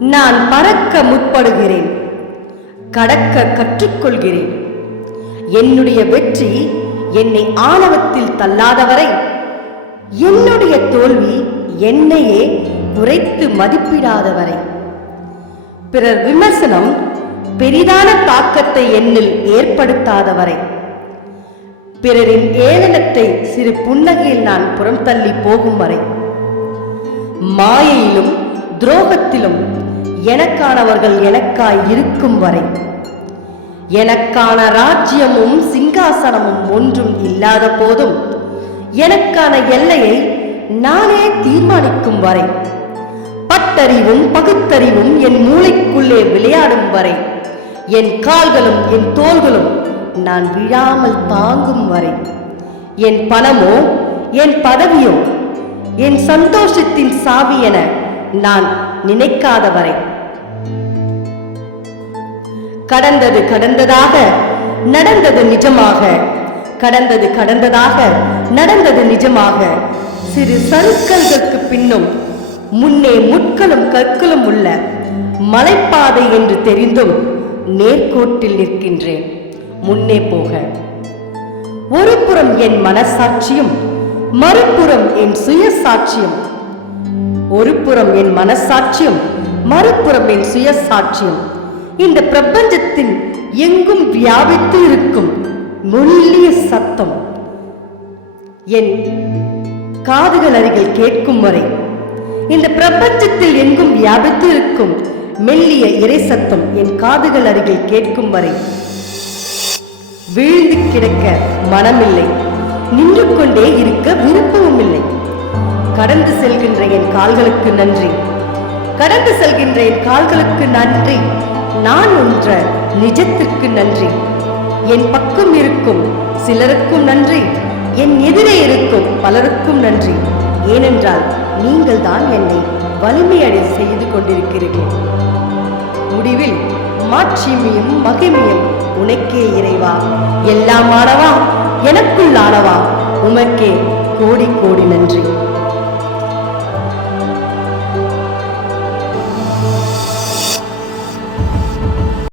நான் பறக்க முற்படுகிறேன். கடக்க கற்றுக்கொள்கிறேன். என்னுடைய வெற்றி என்னை ஆணவத்தில் தள்ளாதவரை என்னுடைய தோல்வி என்னையே குறைத்து மதிப்பிடாதவரை பிறர் விமர்சனம் பெரிதான தாக்கத்தை என்னில் ஏற்படுத்தாதவரை பிறரின் ஏளனத்தை சிறு புன்னகையில் நான் புறம் தள்ளி போகும் வரை. மாயையிலும் துரோகத்திலும் எனக்கானவர்கள் எனக்காய் இருக்கும் வரை. எனக்கான ராஜ்யமும் சிங்காசனமும் ஒன்றும் இல்லாத போதும் எனக்கான எல்லையை நானே தீர்மானிக்கும் வரை. பட்டறிவும் பகுத்தறிவும் என் மூளைக்குள்ளே விளையாடும் வரை. என் கால்களும் என் தோள்களும் நான் விழாமல் தாங்கும் வரை. என் பணமோ என் பதவியோ என் சந்தோஷத்தின் சாவி என நான் நினைக்காத வரை. கடந்தது கடந்ததாக நடந்தது நிஜமாக. கடந்தது கடந்ததாக நடந்தது நிஜமாக. சிறு சருக்கல்களுக்கு பின்னும் முன்னே முட்களும் கற்களும் உள்ள மலைப்பாதை என்று தெரிந்தும் நேர்கோட்டில் நிற்கின்றேன். முன்னே போக. ஒரு புறம் என் மனசாட்சியும் மறுபுறம் என் சுயசாட்சியம். ஒரு புறம் என் மனசாட்சியம் மறுபுறம் என் சுயசாட்சியம். இந்த பிரபஞ்சத்தின் எங்கும் வியாபித்து இருக்கும் மெல்லிய சத்தம். என் காதுகள் அருகில் கேட்கும் வரை இந்த பிரபஞ்சத்தில் எங்கும் வியாபித்து இருக்கும் மெல்லிய இறை சத்தம் என் காதுகள் அருகில் கேட்கும் வரை வீழ்ந்து கிடக்க மனமில்லை. நின்று கொண்டே இருக்க விருப்பமும் இல்லை. கடந்து செல்கின்ற என் கால்களுக்கு நன்றி. கடந்து செல்கின்ற என் கால்களுக்கு நன்றி. நான் ஒன்ற நிஜத்திற்கு நன்றி. என் பக்கம் இருக்கும் சிலருக்கும் நன்றி. என் எதிரே இருக்கும் பலருக்கும் நன்றி. ஏனென்றால் நீங்கள் தான் என்னை வலிமையடை செய்து கொண்டிருக்கிறீர்கள். முடிவில் மாட்சிமியும் மகிமையும் உனக்கே இறைவா. எல்லாம் ஆனவா? எனக்குள் ஆனவா உமக்கே கோடி கோடி நன்றி.